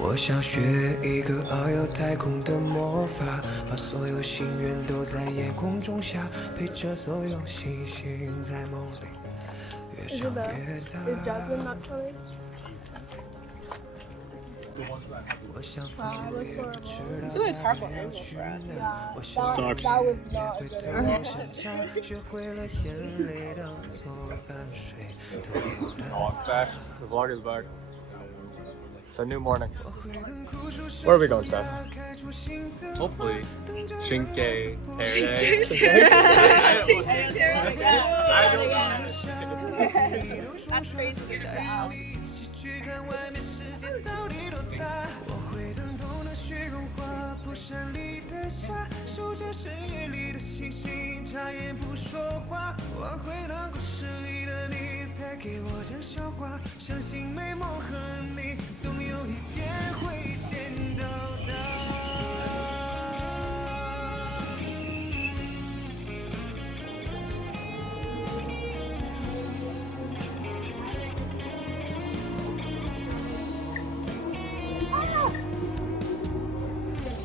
我想学一个遨游太空的魔法，把所有心愿都在夜空中下，陪着所有星星在梦里越想越大。 Is Jasmine not coming? 我想放也不知道 It's really 它 terrible 要 angles 去 for us. 哪，我 That 想 that was 也 not 会 a good 头 angle. 上插，学会了眼泪当作汗水，偷偷的 Oh, it's back. The vlog is back. It's a new morning. Where are we going, Seth? Hopefully, cinque, terre. I don't know. That's crazy. 去看外面世界到底多大。我会等冬的雪融化，蒲山里的沙，守着深夜里的星星，眨眼不说话。我会当故事里的你，再给我讲笑话。相信美梦和你，总有一天会先到达。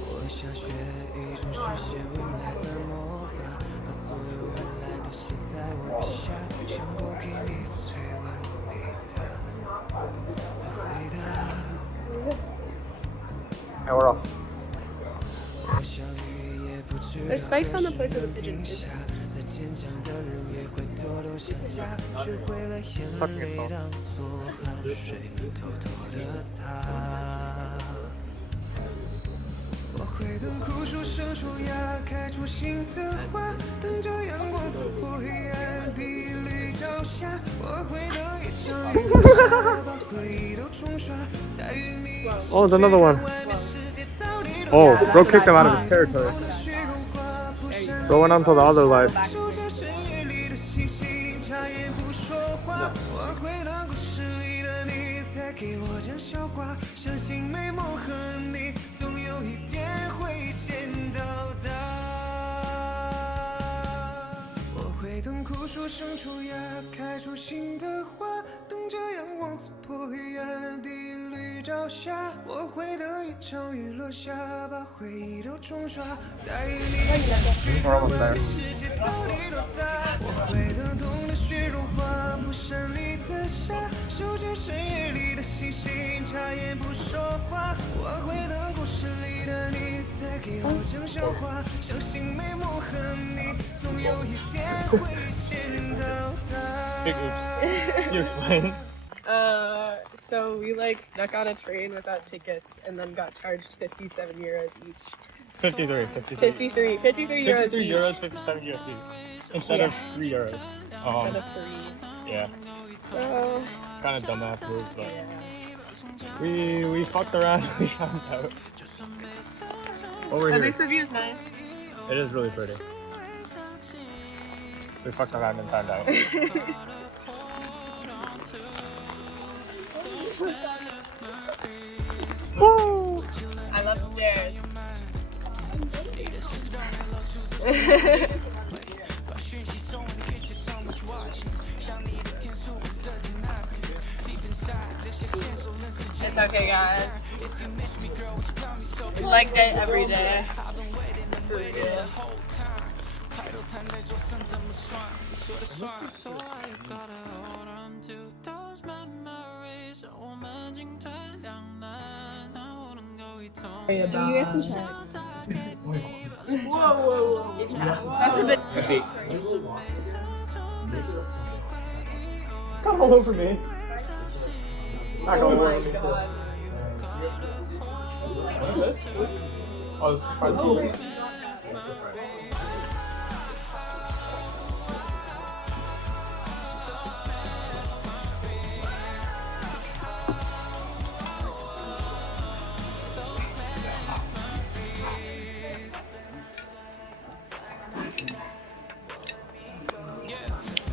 我想学一种实现未来的魔法，把所有未来都写在我笔下，想过给你最完美的回答。 And we're off. 我想雨也不知 There's 道 spikes on the 何 place 时 where the 能 pigeon 停 is. 下，再坚强的人也会偷偷想家，学会了眼泪当作汗水，偷偷的擦。我会等枯树生出芽，开出新的花，等着阳光刺破黑暗，第一缕朝霞。我会等一场雨落下，把回忆都冲刷，在云里。 Oh, it's another one. Oh, bro kicked him out of his territory. Bro went on to the other life. 守着深夜里的星星，眨眼不说话。我会当故事里的你，再给我讲笑话。相信美梦和你，总有一天会先到达。我会等枯树生出芽，开出新的花，等着阳光刺破黑暗，第一缕朝霞。我会等一场雨落下，把回忆都冲刷，在云里去看外面世界到底多大。我会等冬的雪融化，蒲山里的沙，守着深夜里的星星，眨眼不说话。我会等故事里的你，再给我讲笑话。相信美梦和你，总有一天会先到达。 Big oops. You explain. So we like snuck on a train without tickets and then got charged 57 euros each. 53. 53 euros 53 each. euros, 57 USD. Instead of 3 euros. Instead of 3. Yeah. So Kind of dumbass move, but yeah. we fucked around. We found out. Well, we're At here. least the view is nice. It is really pretty. We fucked around and found out. Woo! I love stairs. It's okay, guys. We like day every day. For real. You guys can try. Whoa. That's a bit. Let's see. Come all over me. Not Oh going my over me. god. What is this? Oh, fried cheese.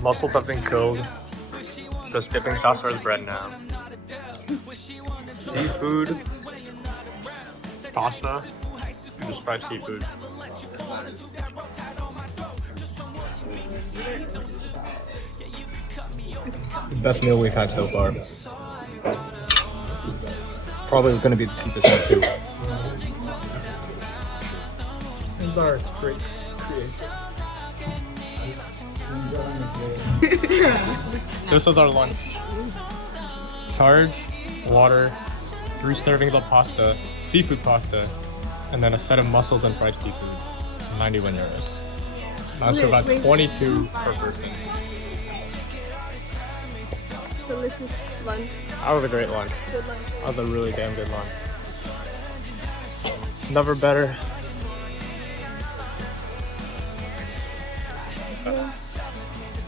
Mussels have been killed. Just dipping sauce for the bread now. Seafood, pasta, and just fried seafood. Best meal we've had so far. probably going to be the cheapest one too. These are great creation. This is our lunch. Charge, water, 3 servings of pasta, seafood pasta, and then a set of mussels and fried seafood. 91 euros. That's for about 22 per person. Delicious lunch. That was a great lunch. Good lunch. That was a really damn good lunch. Never better.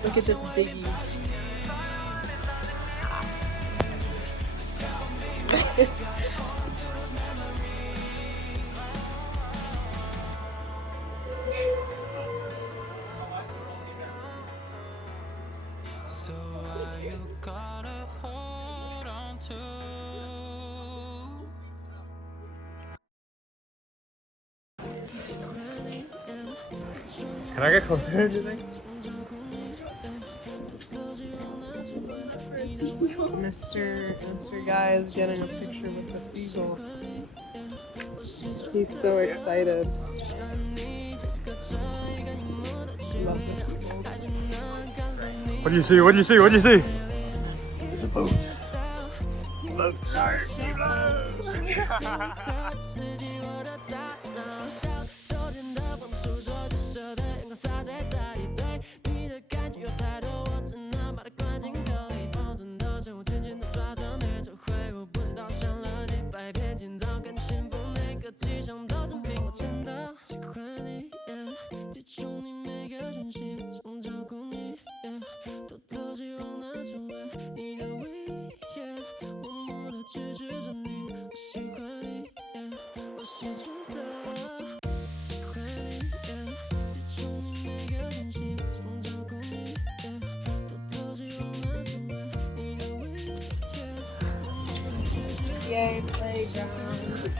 Look at this biggie. So you gotta hold on to. Can I get closer, do you think? Mr. Guy is getting a picture with the seagull. He's so excited. Love the seagulls. What do you see? What do you see? What do you see? It's a boat. Boat. Yay, playground.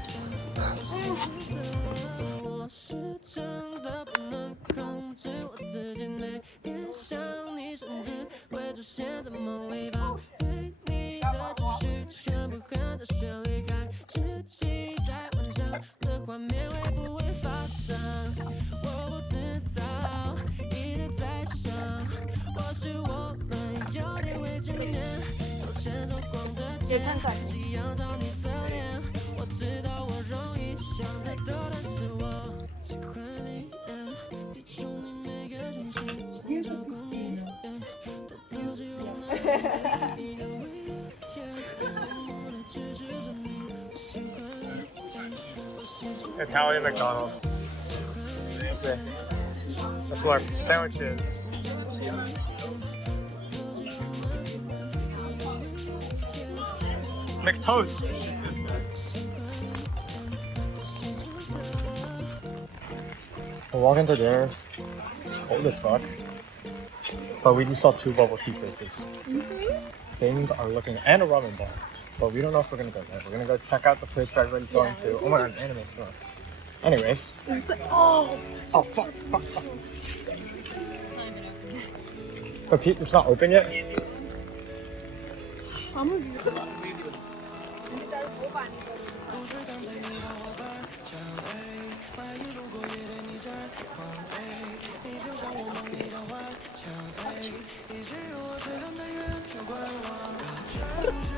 Italian McDonald's. That's what our sandwich is. McToast. We're walking to there. It's cold as fuck. But we just saw 2 bubble tea places. Things are looking, and a ramen bar. But we don't know if we're gonna go there. We're gonna go check out the place that everybody's going to. Oh my god, an anime store. Anyways. Oh! Oh fuck. But it's not open yet? I'm gonna do this.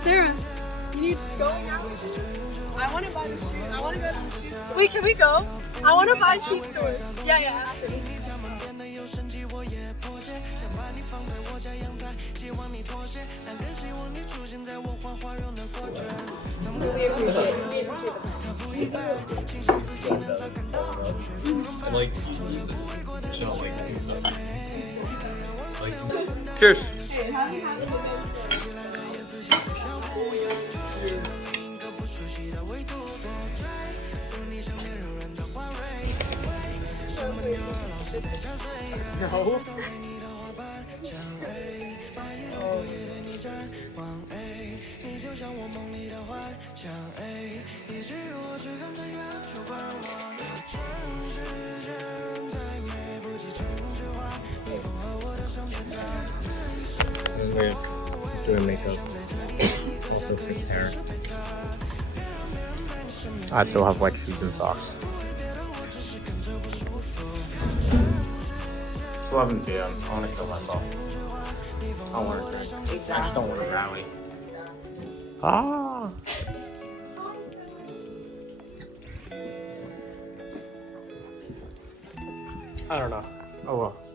Sarah, you need going out? I want to buy the shoes. I want to go to the shoe store. Wait, can we go? I want to buy cheap stores. Yeah, after. We appreciate it. Like, chill, like, stuff. Like, Cheers. No. We're doing makeup, also fix hair. I still have wet shoes and socks. It's 11 p.m. I want to kill myself. I don't want to drink. I just don't want to rally. Ah! I don't know. Oh well.